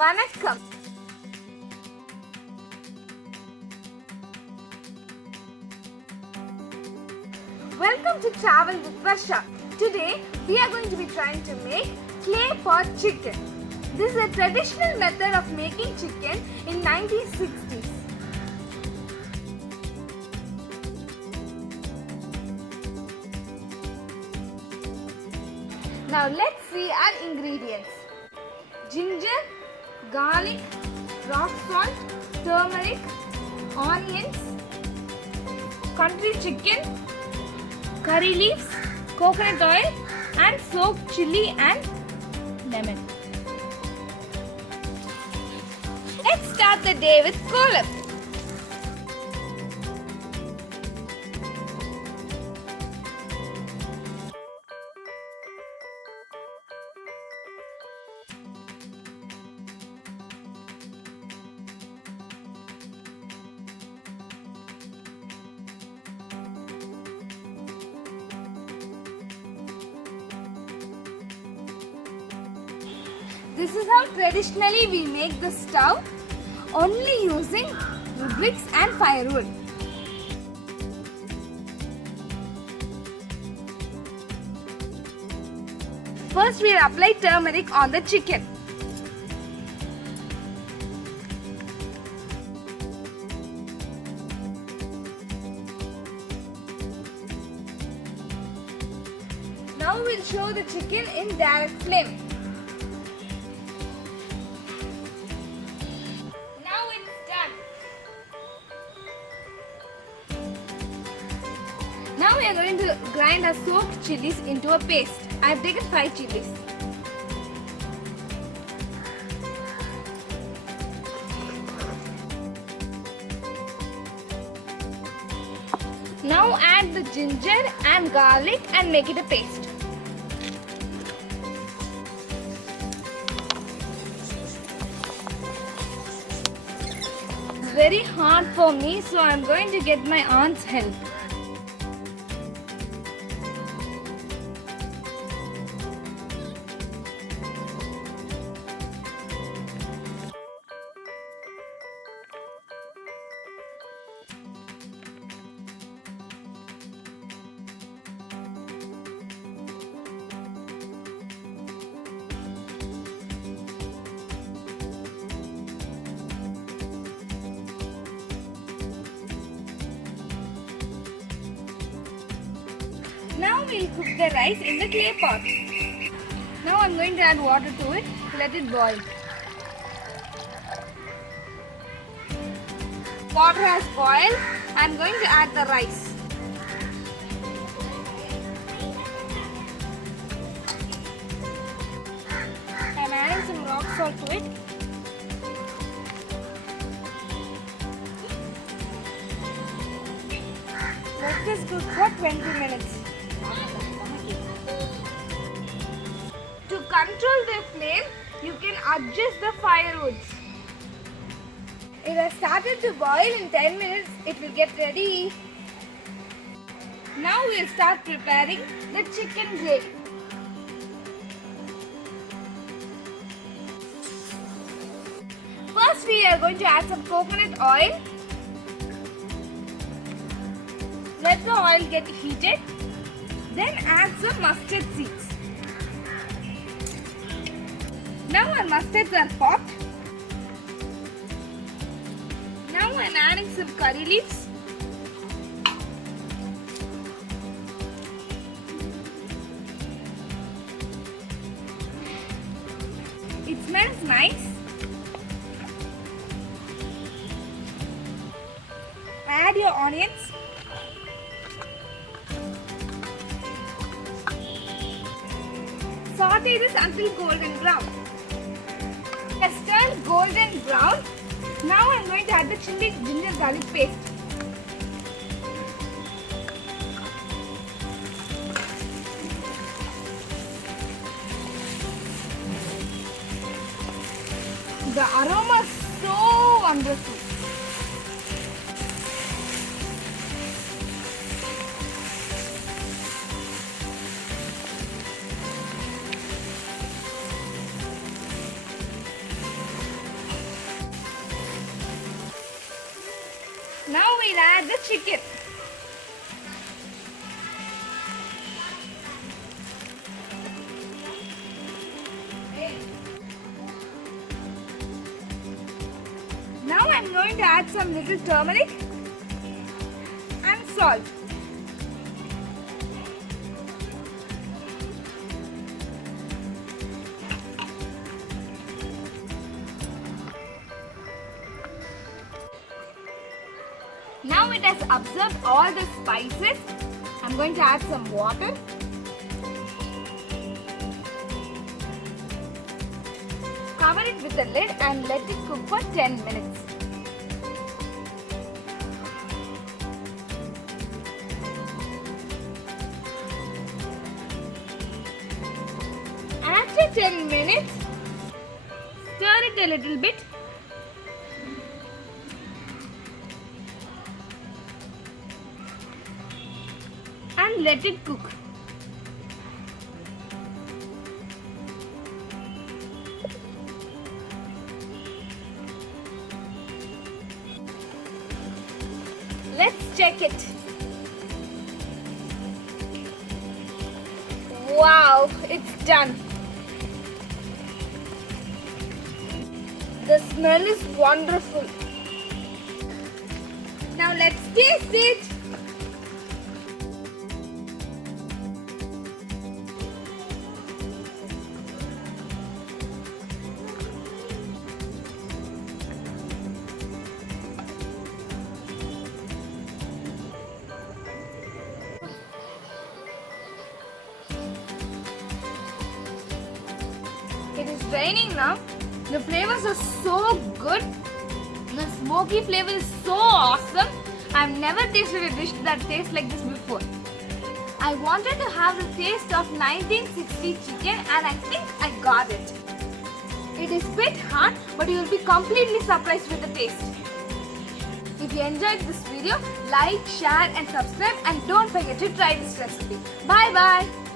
Vanakkam. Welcome to Travel with Varsha. Today we are going to be trying to make clay pot chicken. This is a traditional method of making chicken in 1960s. Now let's see our ingredients. Ginger, garlic, rock salt, turmeric, onions, country chicken, curry leaves, coconut oil and soaked chili and lemon. Let's start the day with kolam. This is how traditionally we make the stove, only using bricks and firewood. First we will apply turmeric on the chicken. Now we will show the chicken in direct flame. Now we are going to grind our soaked chilies into a paste. I have taken 5 chilies. Now add the ginger and garlic and make it a paste. It's very hard for me, so I am going to get my aunt's help. Now we will cook the rice in the clay pot. Now I am going to add water to it to let it boil. Water has boiled. I am going to add the rice. I am adding some rock salt to it. Let this cook for 20 minutes. To control the flame, you can adjust the firewoods. It has started to boil. In 10 minutes, it will get ready. Now we will start preparing the chicken gravy. First, we are going to add some coconut oil. Let the oil get heated. Then add some mustard seeds. Now our mustards are popped. Now I am adding some curry leaves. It smells nice. Add your onions. Saute this until golden brown. It has turned golden brown. Now I am going to add the chili ginger garlic paste. The aroma is so wonderful. we'll add the chicken. Now I'm going to add some little turmeric and salt. Now it has absorbed all the spices. I'm going to add some water. Cover it with the lid and let it cook for 10 minutes. After 10 minutes, stir it a little bit. And let it cook. Let's check it. Wow, it's done. The smell is wonderful. Now let's taste it. It is raining now. The flavors are so good. The smoky flavor is so awesome. I've never tasted a dish that tastes like this before. I wanted to have the taste of 1960 chicken and I think I got it. It is a bit hard, but you will be completely surprised with the taste. If you enjoyed this video, like, share and subscribe, and don't forget to try this recipe. Bye bye.